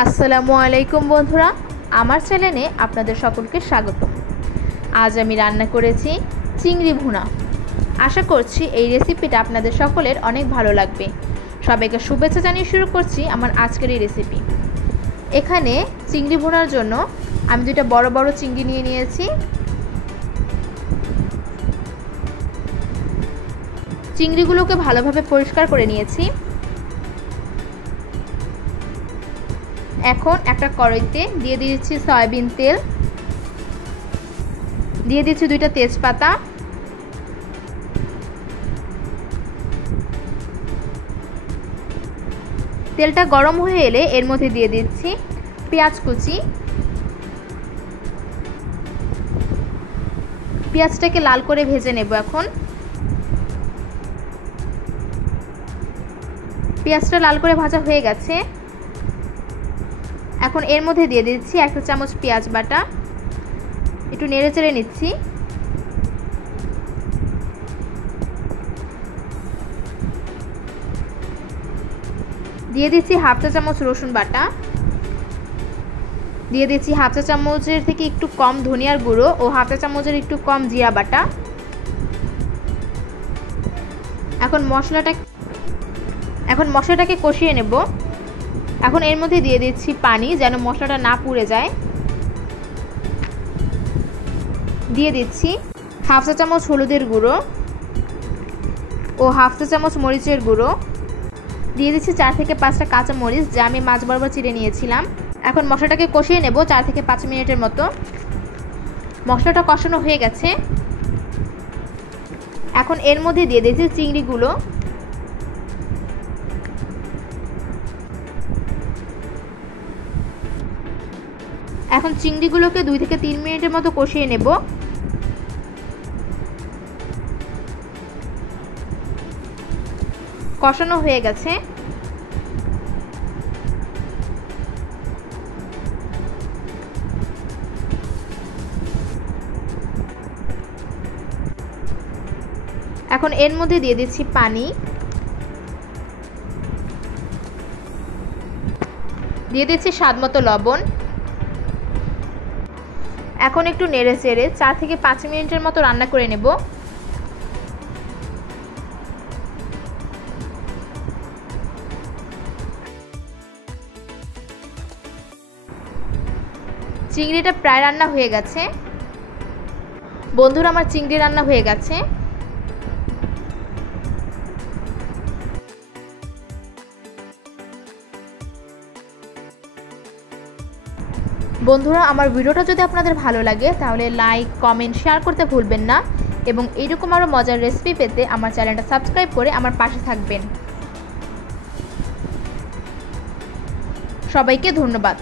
আসসালামু আলাইকুম বন্ধুরা, আমার চ্যানেলে আপনাদের সকলকে স্বাগত। আজ আমি রান্না করেছি চিংড়ি ভুনা। আশা করছি এই রেসিপিটা আপনাদের সকলের অনেক ভালো লাগবে। সবাইকে শুভেচ্ছা জানিয়ে শুরু করছি আমার আজকের এই রেসিপি। এখানে চিংড়ি ভুনার জন্য আমি দুইটা বড় বড় চিংড়ি নিয়ে নিয়েছি। চিংড়িগুলোকে ভালোভাবে পরিষ্কার করে নিয়েছি। এখন একটা কড়াইতে দিয়ে দিয়েছি সয়াবিন তেল, দিয়ে দিচ্ছি দুইটা তেজপাতা, তেলটা গরম হয়ে এলে এর মধ্যে দিয়ে দিচ্ছি পেঁয়াজ কুচি। পেঁয়াজটাকে লাল করে ভেজে নেব। এখন পেঁয়াজটা লাল করে ভাজা হয়ে গেছে। এখন এর মধ্যে দিয়ে দিচ্ছি 1 চামচ পেঁয়াজ বাটা, একটু নেড়ে চেড়ে নিচ্ছি। দিয়ে দিচ্ছি 1/2 চামচ রসুন বাটা, দিয়ে দিচ্ছি 1/2 চামচের থেকে একটু কম ধনিয়ার গুঁড়ো ও 1/2 চামচের একটু কম জিরা বাটা। এখন মশলাটাকে কষিয়ে নেব। এখন এর মধ্যে দিয়ে দিচ্ছি পানি, যেন মশলাটা না পুড়ে যায়। দিয়ে দিচ্ছি 1/2 চামচ হলুদের গুঁড়ো ও 1/2 চামচ মরিচের গুঁড়ো। দিয়ে দিচ্ছি 4 থেকে 5টা কাঁচা মরিচ, যা আমি মাছ বরাবর চিড়ে নিয়েছিলাম। এখন মশলাটাকে কষিয়ে নেব 4 থেকে 5 মিনিটের মতো। মশলাটা কষানো হয়ে গেছে। এখন এর মধ্যে দিয়ে দিচ্ছি চিংড়িগুলো। এখন চিংড়িগুলোকে 2 থেকে 3 মিনিটের মতো কষিয়ে নেব। কষানো হয়ে গেছে। এখন এর মধ্যে দিয়ে দিচ্ছি পানি, দিয়ে দিচ্ছি স্বাদমতো লবণ। এখন একটু নেড়ে চেড়ে 4 থেকে 5 মিনিটের মতো রান্না করে নেব। চিংড়িটা প্রায় রান্না হয়ে গেছে। বন্ধুরা, আমার চিংড়ি রান্না হয়ে গেছে। বন্ধুরা, আমার ভিডিওটা যদি আপনাদের ভালো লাগে তাহলে লাইক, কমেন্ট, শেয়ার করতে ভুলবেন না এবং এইরকম আরও মজার রেসিপি পেতে আমার চ্যানেলটা সাবস্ক্রাইব করে আমার পাশে থাকবেন। সবাইকে ধন্যবাদ।